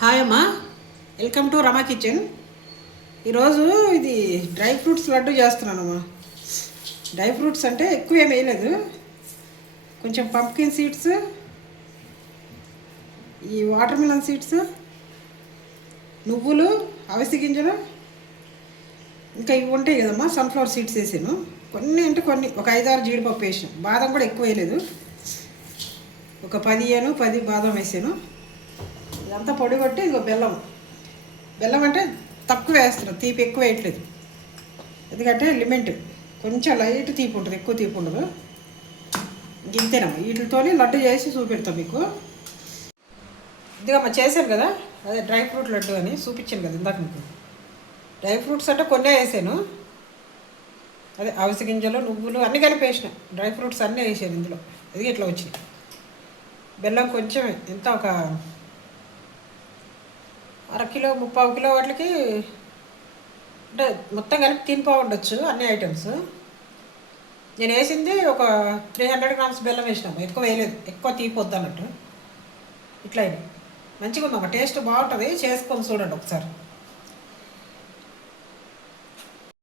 Hi అమ్మా, welcome to Rama kitchen. ఈరోజు ఇది డ్రై ఫ్రూట్స్ లడ్డు చేస్తున్నానమ్మా. డ్రై ఫ్రూట్స్ అంటే ఎక్కువ ఏం వేయలేదు, కొంచెం పంప్కిన్ సీడ్స్, ఈ వాటర్ మిలన్ సీడ్స్, నువ్వులు, అవిసె గింజలు, ఇంకా ఇవి ఉంటాయి కదమ్మా సన్ఫ్లవర్ సీడ్స్ వేసాను. కొన్ని అంటే కొన్ని, ఒక 5-6 జీడిపప్పు వేసాను. బాదం కూడా ఎక్కువ వేయలేదు, ఒక 10 బాదం వేసాను. ఇదంతా పొడి కొట్టి ఇంకో బెల్లం. బెల్లం అంటే తక్కువ వేస్తున్నాం, తీపి ఎక్కువ వేయట్లేదు. ఎందుకంటే లిమిట్, కొంచెం లైట్ తీపి ఉంటుంది, ఎక్కువ తీపి ఉండదు. గింతేనమ్మా, వీటితో లడ్డు చేసి చూపెడతాం మీకు. ఇదిగమ్మా చేశాను కదా, అదే డ్రై ఫ్రూట్ లడ్డు అని చూపించాను కదా ఇందాక మీకు. డ్రై ఫ్రూట్స్ అంటే కొన్నే వేసాను, అదే అవిసె గింజలు, నువ్వులు అన్నీ కలిపి వేసిన. డ్రై ఫ్రూట్స్ అన్నీ వేసాను ఇందులో. ఇది ఇట్లా వచ్చింది. బెల్లం కొంచెం, ఎంత ఒక 1/2 కిలో 3/4 కిలో వాటికి, అంటే మొత్తం కలిపి 3 ఉండొచ్చు అన్ని ఐటమ్స్. నేను వేసింది ఒక 300 గ్రామ్స్ బెల్లం వేసినాము, ఎక్కువ వేయలేదు, ఎక్కువ తీపొద్దు అన్నట్టు. ఇట్లా మంచిగా ఉందమ్మా, టేస్ట్ బాగుంటుంది, చేసుకొని చూడండి ఒకసారి.